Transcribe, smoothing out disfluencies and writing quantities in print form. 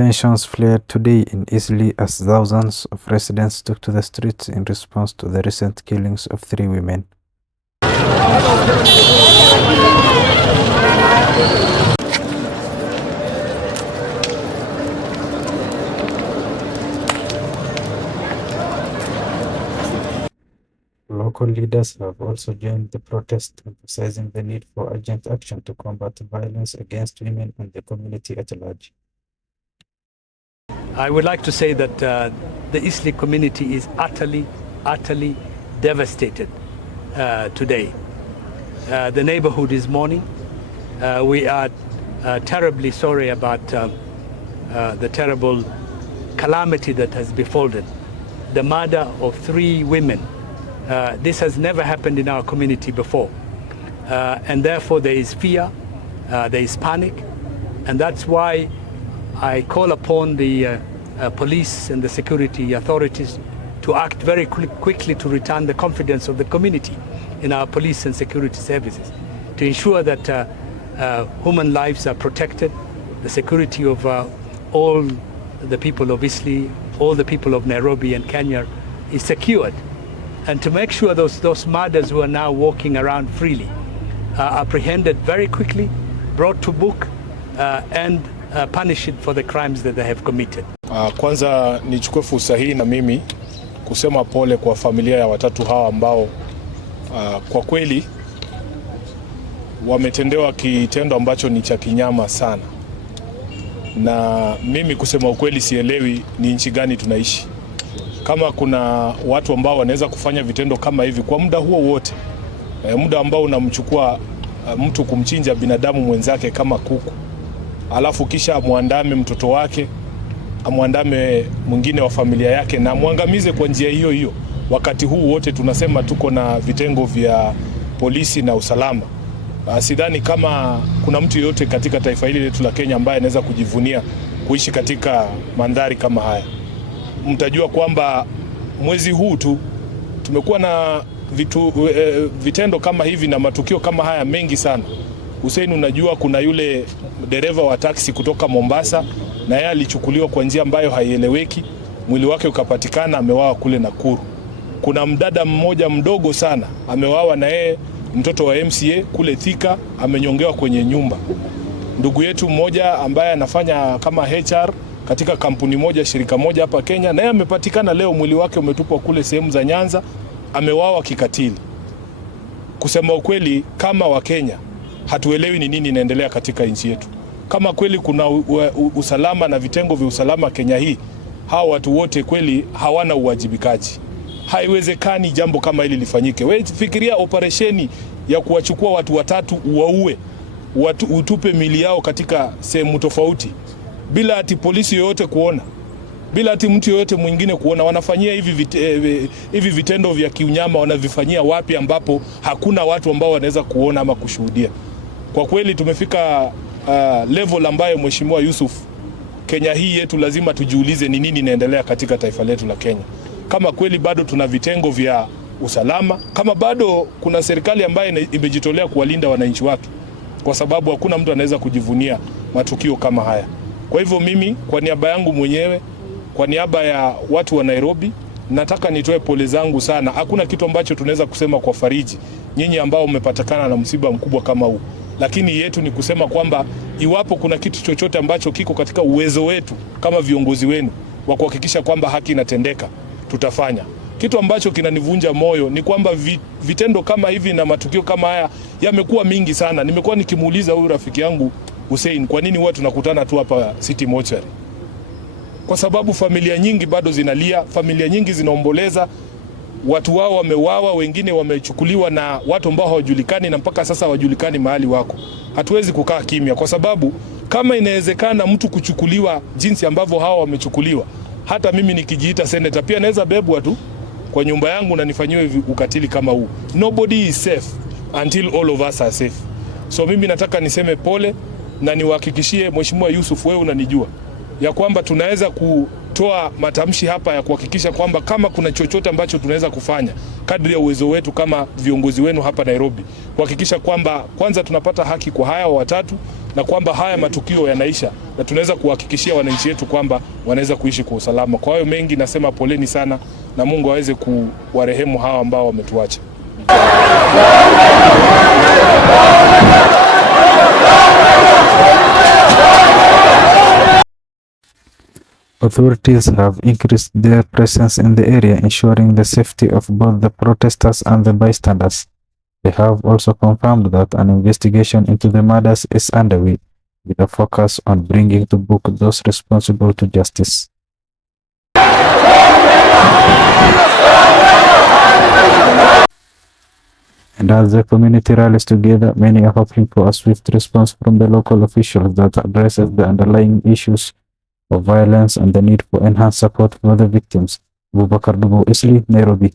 Tensions flared today in Eastleigh as thousands of residents took to the streets in response to the recent killings of 3 women. Local leaders have also joined the protest, emphasizing the need for urgent action to combat violence against women and the community at large. I would like to say that the Eastleigh community is utterly devastated today. The neighborhood is mourning. We are terribly sorry about the terrible calamity that has befallen, the murder of 3 women. This has never happened in our community before. And therefore there is fear, there is panic, and that's why I call upon the police and the security authorities to act very quickly to return the confidence of the community in our police and security services, to ensure that human lives are protected, the security of all the people of Eastleigh, all the people of Nairobi and Kenya is secured, and to make sure those murders who are now walking around freely are apprehended very quickly, brought to book, and punished for the crimes that they have committed. Kwanza nichukue fursa hii na mimi kusema pole kwa familia ya watatu hawa ambao kwa kweli wametendewa kitendo ambacho ni cha kinyama sana. Na mimi kusema ukweli sielewi ni nchi gani tunaishi. Kama kuna watu ambao wanaweza kufanya vitendo kama hivi kwa muda huo wote, muda ambao unamchukua mtu kumchinja binadamu mwenzake kama kuku, alafu kisha amwandame mtoto wake, amwandame mwingine wa familia yake na muangamize kwa njia hiyo hiyo. Wakati huu wote tunasema tuko na vitengo vya polisi na usalama. Sidhani kama kuna mtu yote katika taifa hili letu la Kenya ambaye anaweza kujivunia kuishi katika mandhari kama haya. Mtajua kwamba mwezi huu tu tumekuwa na vitendo kama hivi na matukio kama haya mengi sana. Hussein, unajua kuna yule dereva wa taksi kutoka Mombasa, na yeye alichukuliwa kwa njia ambayo haieleweki, mwili wake ukapatikana amewawa kule Nakuru. Kuna mdada mmoja mdogo sana amewawa na yeye, mtoto wa MCA kule Thika, amenyongewa kwenye nyumba. Ndugu yetu mmoja ambaye anafanya kama HR katika kampuni moja, shirika moja hapa Kenya, na yeye amepatikana leo, mwili wake umetupwa kule sehemu za Nyanza, amewawa kikatili. Kusema ukweli, kama wa Kenya hatuelewi ni nini inaendelea katika nchi yetu. Kama kweli kuna usalama na vitengo vya usalama Kenya hii, hao watu wote kweli hawana uwajibikaji. Haiwezekani jambo kama hili lifanyike. Wewe fikiria operesheni ya kuwachukua watu watatu uwaue, utupe mili yao katika sehemu tofauti bila ati polisi yoyote kuona, bila ati mtu yoyote mwingine kuona. Wanafanyia hivi vitendo vya kiunyama, wanavifanyia wapi ambapo hakuna watu ambao wanaweza kuona ama kushuhudia? Kwa kweli tumefika level ambayo Mheshimiwa Yusuf, Kenya hii yetu lazima tujiulize ni nini inaendelea katika taifa letu la Kenya. Kama kweli bado tuna vitengo vya usalama, kama bado kuna serikali ambayo imejitolea kuwalinda wananchi wake, kwa sababu hakuna mtu anaweza kujivunia matukio kama haya. Kwa hivyo mimi kwa niaba yangu mwenyewe, kwa niaba ya watu wa Nairobi, nataka nitoe pole zangu sana. Hakuna kitu ambacho tunaweza kusema kwa fariji nyinyi ambao mmepatikana na msiba mkubwa kama huu. Lakini yetu ni kusema kwamba iwapo kuna kitu chochote ambacho kiko katika uwezo wetu kama viongozi wenu wa kuhakikisha kwamba haki inatendeka, tutafanya. Kitu ambacho kinanivunja moyo ni kwamba vitendo kama hivi na matukio kama haya yamekuwa mingi sana. Nimekuwa nikimuuliza huyu rafiki yangu Hussein, kwa nini huwa tunakutana tu hapa City Mortuary? Kwa sababu familia nyingi bado zinalia, familia nyingi zinaomboleza, watu wao wameuawa, wengine wamechukuliwa na watu ambao hawajulikani na mpaka sasa hawajulikani mahali wako. Hatuwezi kukaa kimya, kwa sababu kama inawezekana mtu kuchukuliwa jinsi ambavyo hawa wamechukuliwa, hata mimi nikijiita senator pia naweza bebwa tu kwa nyumba yangu na nifanyiwe ukatili kama huu. Nobody is safe until all of us are safe. So mimi nataka niseme pole na niwahakikishie Mheshimiwa Yusuf, wewe unanijua ya kwamba tunaweza kutoa matamshi hapa ya kuhakikisha kwamba kama kuna chochote ambacho tunaweza kufanya kadri ya uwezo wetu kama viongozi wenu hapa Nairobi, kuhakikisha kwamba kwanza tunapata haki kwa haya watatu, na kwamba haya matukio yanaisha na tunaweza kuhakikishia wananchi wetu kwamba wanaweza kuishi kwa usalama. Kwa hiyo mengi nasema poleni sana na Mungu aweze kuwarehemu hawa ambao wametuacha. Authorities have increased their presence in the area, ensuring the safety of both the protesters and the bystanders. They have also confirmed that an investigation into the murders is underway, with a focus on bringing to book those responsible to justice. And as the community rallies together, many are hoping for a swift response from the local officials that addresses the underlying issues of violence and the need for enhanced support for the victims. Abubakar, Dubow, Eastleigh, Nairobi.